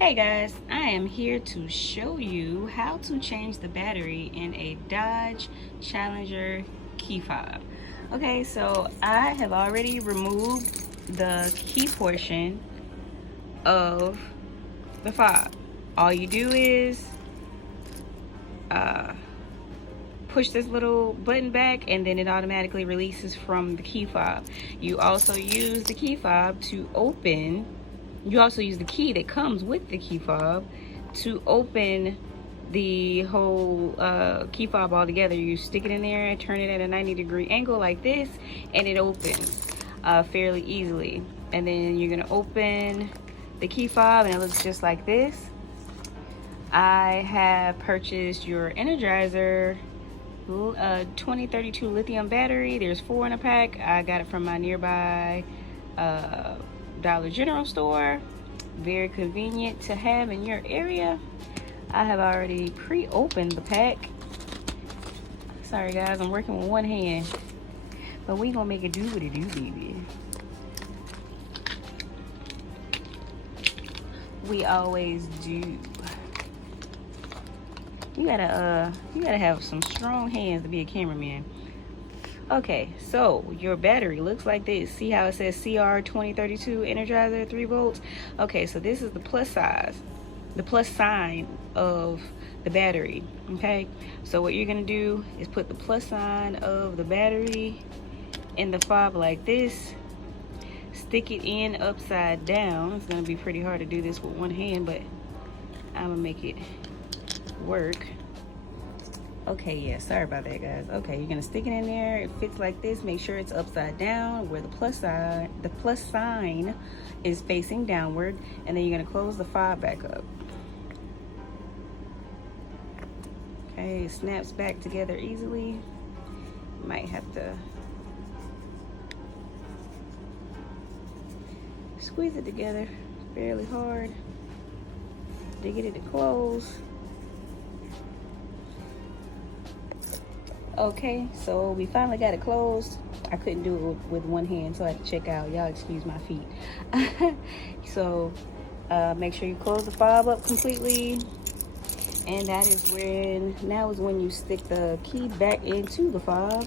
Hey guys, I am here to show you how to change the battery in a Dodge Challenger key fob. Okay, so I have already removed the key portion of the fob. All you do is push this little button back and then it automatically releases from the key fob. You also use the key fob to open, you also use the key that comes with the key fob to open the whole key fob all together. You stick it in there, turn it at a 90-degree angle like this, and it opens fairly easily. And then you're gonna open the key fob and it looks just like this. I have purchased your Energizer 2032 lithium battery. There's 4 in a pack. I got it from my nearby Dollar General store. Very convenient to have in your area. I have already pre-opened the pack. Sorry guys, I'm working with one hand, but we gonna make it do what it do, baby. We always do. You gotta have some strong hands to be a cameraman. Okay, so your battery looks like this. See how it says CR 2032 Energizer 3 volts? Okay, so this is the plus sign of the battery. Okay, so what you're gonna do is put the plus sign of the battery in the fob like this. Stick it in upside down. It's gonna be pretty hard to do this with one hand, but I'm gonna make it work. Okay, yeah, sorry about that guys. Okay, you're gonna stick it in there. It fits like this. Make sure it's upside down where the plus sign is facing downward, and then you're gonna close the fob back up. Okay, it snaps back together easily. You might have to squeeze it together fairly hard to get it to close. Okay, so we finally got it closed. I couldn't do it with one hand, so I had to check out. Y'all excuse my feet. So make sure you close the fob up completely, and that is when, now is when you stick the key back into the fob.